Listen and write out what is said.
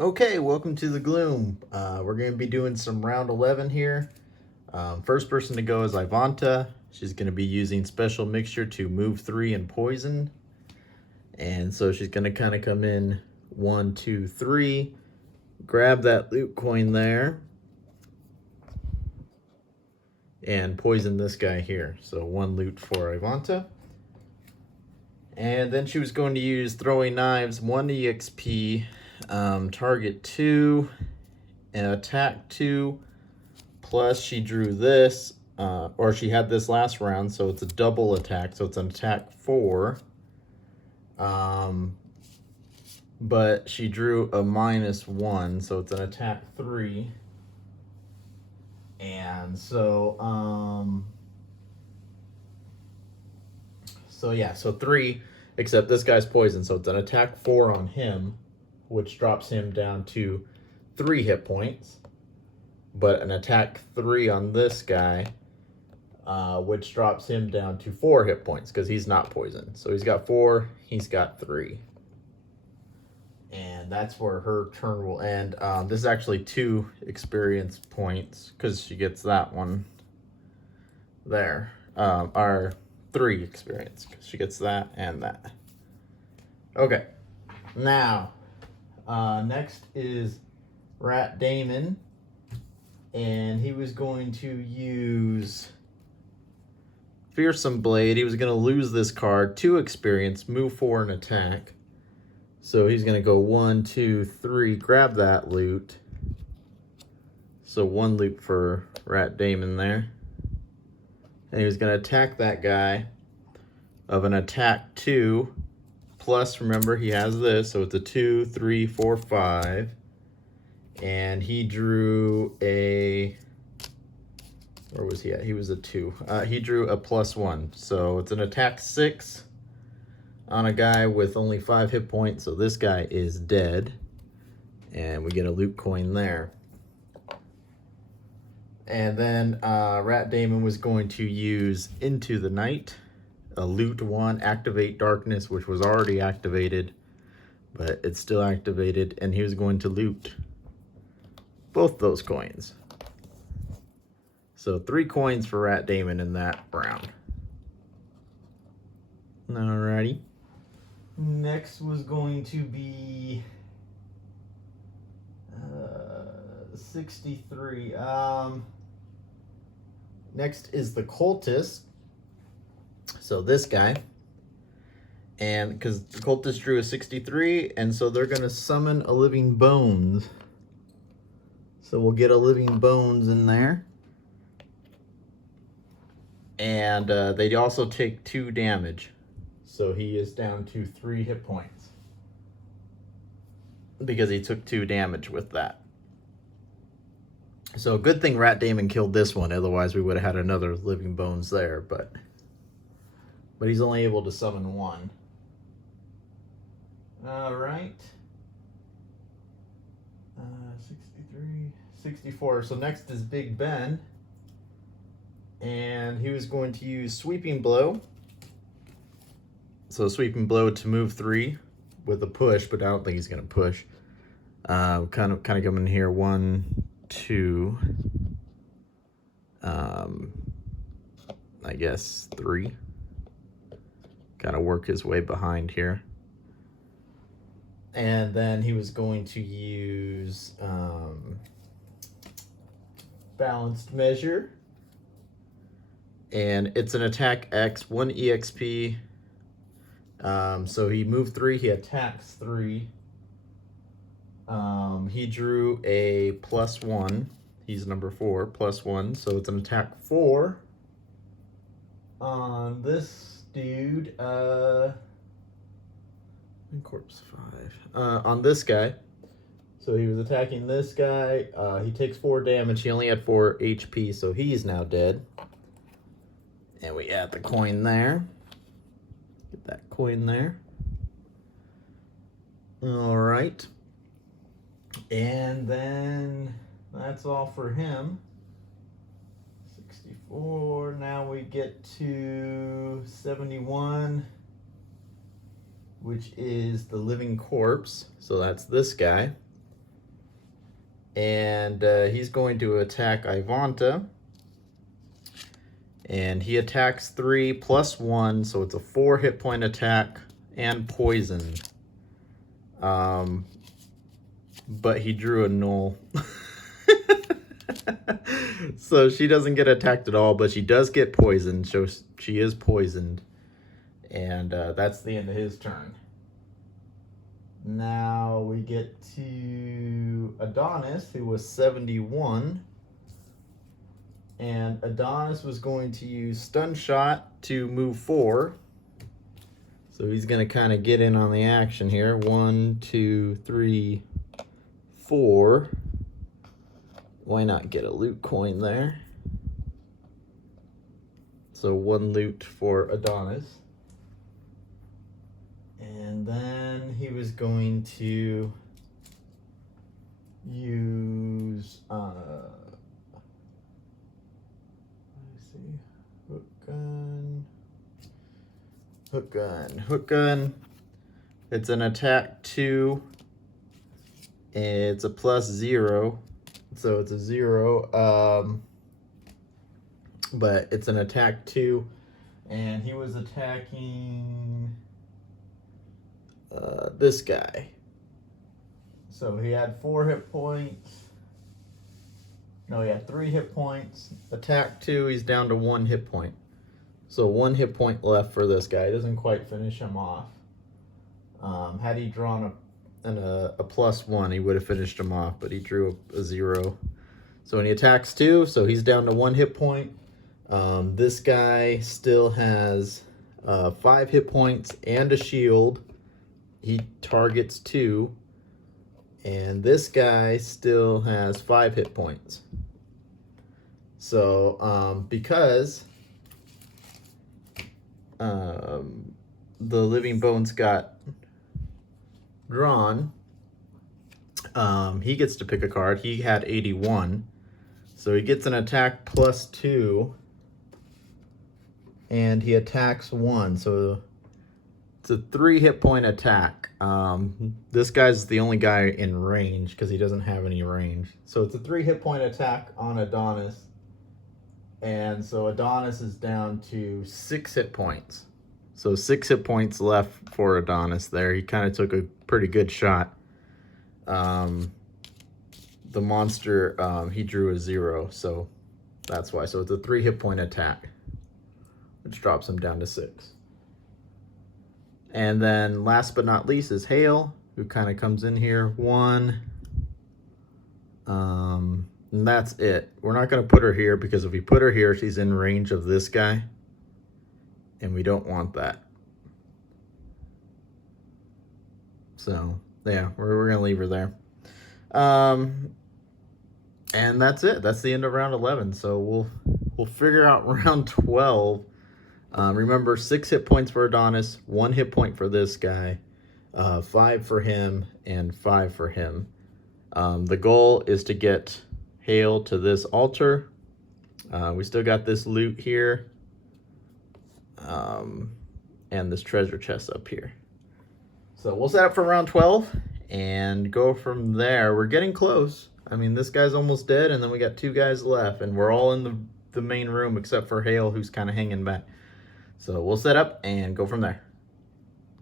Okay, welcome to the Gloom. We're going to be doing some round 11 here. First person to go is Ivanta. She's going to be using special mixture to move 3 and poison. And so she's going to kind of come in 1, 2, 3. Grab that loot coin there. And poison this guy here. So 1 loot for Ivanta. And then she was going to use throwing knives, 1 EXP, target 2, and attack 2. Plus she drew this, or she had this last round, so it's a double attack, so it's an attack 4. But she drew a -1, so it's an attack 3. And so 3, except this guy's poison, so it's an attack 4 on him, which drops him down to 3 hit points. But an attack 3 on this guy, which drops him down to 4 hit points because he's not poisoned. So he's got 4, he's got 3. And that's where her turn will end. This is actually 2 experience points because she gets that one there. Or 3 experience because she gets that and that. Okay, now next is Rat Damon. And he was going to use Fearsome Blade. He was going to lose this card, 2 experience, move 4 and attack. So he's going to go 1, 2, 3, grab that loot. So 1 loot for Rat Damon there. And he was going to attack that guy of an attack 2. Plus, remember, he has this, so it's a 2, 3, 4, 5. And he drew a, where was he at? He was a 2. He drew a +1. So it's an attack 6 on a guy with only 5 hit points. So this guy is dead. And we get a loot coin there. And then Rat Damon was going to use Into the Night, a loot 1, activate darkness, which was already activated, but it's still activated. And he was going to loot both those coins. So 3 coins for Rat Damon in that round. Alrighty. Next was going to be 63. Next is the Cultist. So this guy. And because the Cultist drew a 63, and so they're going to summon a Living Bones. So we'll get a Living Bones in there. And they also take 2 damage. So he is down to 3 hit points. Because he took 2 damage with that. So good thing Rat Damon killed this one. Otherwise we would have had another Living Bones there. But he's only able to summon 1. Alright. 63, 64. So next is Big Ben. And he was going to use Sweeping Blow. So Sweeping Blow to move 3 with a push, but I don't think he's going to push. Kind of coming here, 1, 2. I guess 3. Kind of work his way behind here. And then he was going to use Balanced Measure. And it's an attack X, 1 EXP. So he moved 3, he attacks 3. He drew a +1. He's number 4, +1. So it's an attack 4 on this dude. Corpse 5. On this guy. So he was attacking this guy. He takes 4 damage. He only had 4 HP, so he's now dead. And we add the coin there. Get that coin there. All right. And then that's all for him. 64. Now we get to 71, which is the Living Corpse. So that's this guy. And he's going to attack Ivanta. And he attacks 3 plus 1, so it's a 4 hit point attack and poison. But he drew a null. So she doesn't get attacked at all, but she does get poisoned. So she is poisoned. And that's the end of his turn. Now we get to Adonis, who was 71. And Adonis was going to use Stun Shot to move 4. So he's going to kind of get in on the action here. 1, 2, 3, 4. Why not get a loot coin there? So 1 loot for Adonis. And then he was going to use hook gun. It's an attack 2. It's a +0, so it's a 0. But it's an attack 2, and he was attacking this guy. So he had 4 hit points. No, he had 3 hit points. Attack 2, he's down to 1 hit point. So 1 hit point left for this guy. It doesn't quite finish him off. Had he drawn a +1, he would have finished him off, but he drew a 0. So when he attacks 2, so he's down to 1 hit point. This guy still has 5 hit points and a shield. He targets 2. And this guy still has 5 hit points. So because the Living Bones got drawn, he gets to pick a card. He had 81. So he gets an attack +2. And he attacks 1. So it's a 3 hit point attack. This guy's the only guy in range because he doesn't have any range. So it's a 3 hit point attack on Adonis. And so Adonis is down to 6 hit points. So 6 hit points left for Adonis there. He kind of took a pretty good shot. The monster, he drew a 0. So that's why. So it's a 3 hit point attack, which drops him down to 6. And then last but not least is Hale, who kind of comes in here. 1. And that's it. We're not going to put her here because if we put her here, she's in range of this guy. And we don't want that. So, yeah, we're going to leave her there. And that's it. That's the end of round 11. So we'll figure out round 12. Remember, 6 hit points for Adonis, 1 hit point for this guy, 5 for him, and 5 for him. The goal is to get Hale to this altar. We still got this loot here, and this treasure chest up here. So we'll set up for round 12 and go from there. We're getting close. I mean, this guy's almost dead, and then we got 2 guys left, and we're all in the main room except for Hale, who's kind of hanging back. So we'll set up and go from there.